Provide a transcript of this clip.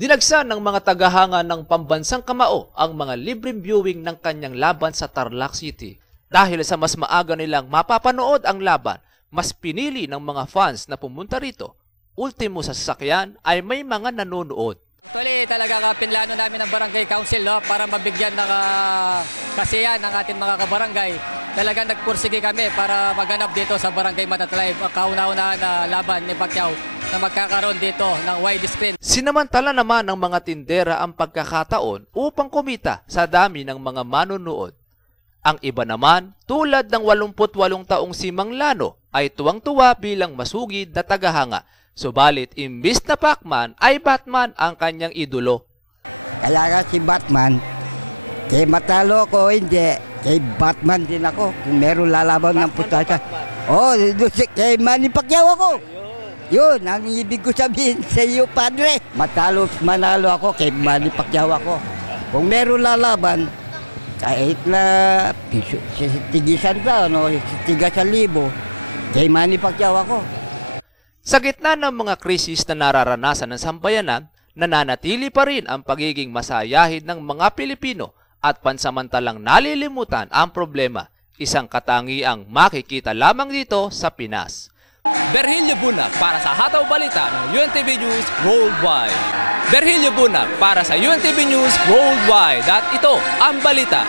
Dinagsa ng mga tagahanga ng pambansang kamao ang mga libreng viewing ng kanyang laban sa Tarlac City. Dahil sa mas maaga nilang mapapanood ang laban, mas pinili ng mga fans na pumunta rito. Ultimo sa sasakyan ay may mga nanonood. Actually, talaga pinlano namin ng barangay council para mabigyan ng kasiyahan ng ating mga kabarangay. Talagang nagpursige kami para maganap dito sa barangay Matatlay. Kauna-unahan na laban ni Pacquiao na magkakaroon dito ng wide screen. Sinamantala naman ng mga tindera ang pagkakataon upang kumita sa dami ng mga manonood. Ang iba naman, tulad ng 88 taong si Mang Lano, ay tuwang-tuwa bilang masugid na tagahanga. Subalit, imbis na Pacman, ay Batman ang kanyang idolo. Kaya nga si Batman, kay matalo ko hindi, kay Batman din ako. Kung meron lalaban ng putasa. Oh, kay Manny Pacquiao ako. Yun, ang ibig ko sabihin sa iyo, padre. Manalo ako, kay Manny Pacquiao ako. Kung meron lalaban, kahit na tigisan ka, tigasan libo, kay Manny Pacquiao ako. Sa gitna ng mga krisis na nararanasan ng sambayanan, nananatili pa rin ang pagiging masayahin ng mga Pilipino at pansamantalang nalilimutan ang problema, isang katangiang makikita lamang dito sa Pinas. Berhilyo Bunag para sa Hataw Balita ng UNTV News Worldwide. Berhilyo Bunag para sa UNTV News Worldwide at ito ang balita.